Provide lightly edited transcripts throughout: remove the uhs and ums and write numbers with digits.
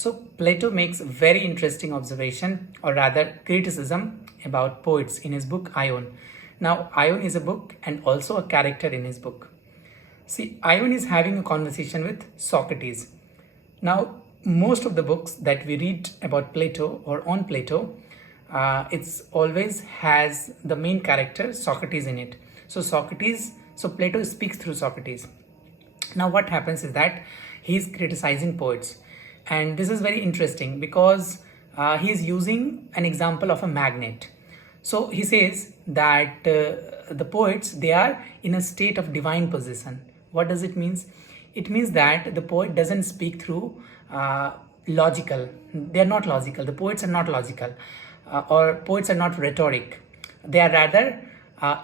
So Plato makes a very interesting observation, or rather criticism, about poets in his book Ion. Now Ion is a book and also a character in his book. See, Ion is having a conversation with Socrates. Now most of the books that we read about Plato or on Plato, it's always has the main character Socrates in it. So Plato speaks through Socrates. Now what happens is that he is criticizing poets, and this is very interesting because he is using an example of a magnet. So he says that the poets, they are in a state of divine possession. What does it mean? It means that the poet doesn't speak through logical. They are not logical. The poets are not logical, or poets are not rhetoric. They are rather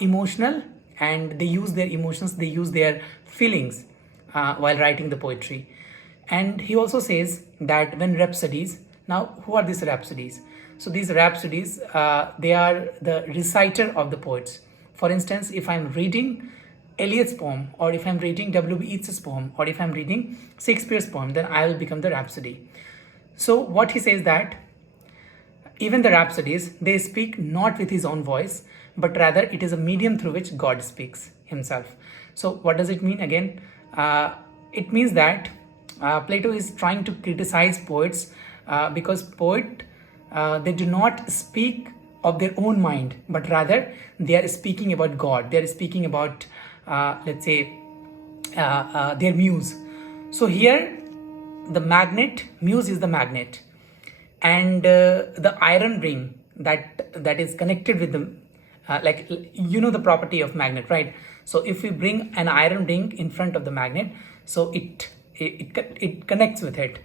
emotional, and they use their emotions, they use their feelings while writing the poetry. And he also says that when rhapsodies, now who are these rhapsodies? So these rhapsodies, they are the reciter of the poets. For instance, if I'm reading Eliot's poem, or if I'm reading W.B. Yeats's poem, or if I'm reading Shakespeare's poem, then I will become the rhapsody. So what he says that even the rhapsodies, they speak not with his own voice, but rather it is a medium through which God speaks himself. So what does it mean again? It means that Plato is trying to criticize poets because they do not speak of their own mind, but rather they are speaking about God. They are speaking about, let's say, their muse. So here the magnet, muse is the magnet, and the iron ring that is connected with the like the property of magnet, right? So if we bring an iron ring in front of the magnet, so it connects with it,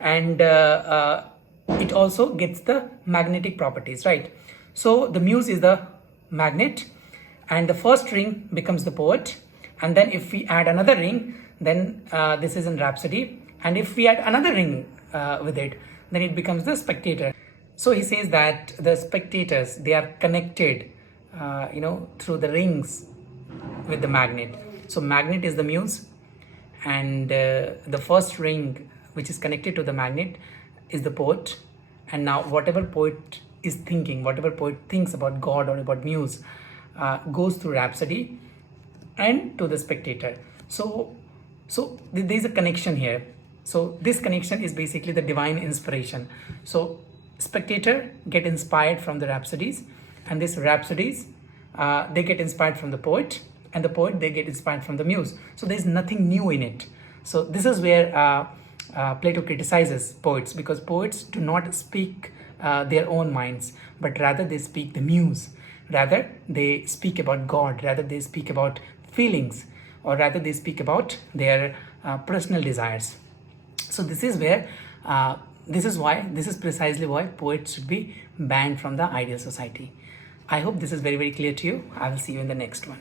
and it also gets the magnetic properties, right? So the muse is the magnet, and the first ring becomes the poet, and then if we add another ring, then this is in rhapsody, and if we add another ring with it, then it becomes the spectator. So he says that the spectators, they are connected through the rings with the magnet. So magnet is the muse, and the first ring which is connected to the magnet is the poet. And now whatever poet is thinking, whatever poet thinks about God or about muse, goes through rhapsody and to the spectator. So there is a connection here. So this connection is basically the divine inspiration. So spectator get inspired from the rhapsodies, and these rhapsodies, they get inspired from the poet, and the poet, they get inspired from the muse. So there is nothing new in it. So this is where Plato criticizes poets, because poets do not speak their own minds, but rather they speak the muse. Rather they speak about God, rather they speak about feelings, or rather they speak about their personal desires. So this is where this is precisely why poets should be banned from the ideal society. I hope this is very, very clear to you. I will see you in the next one.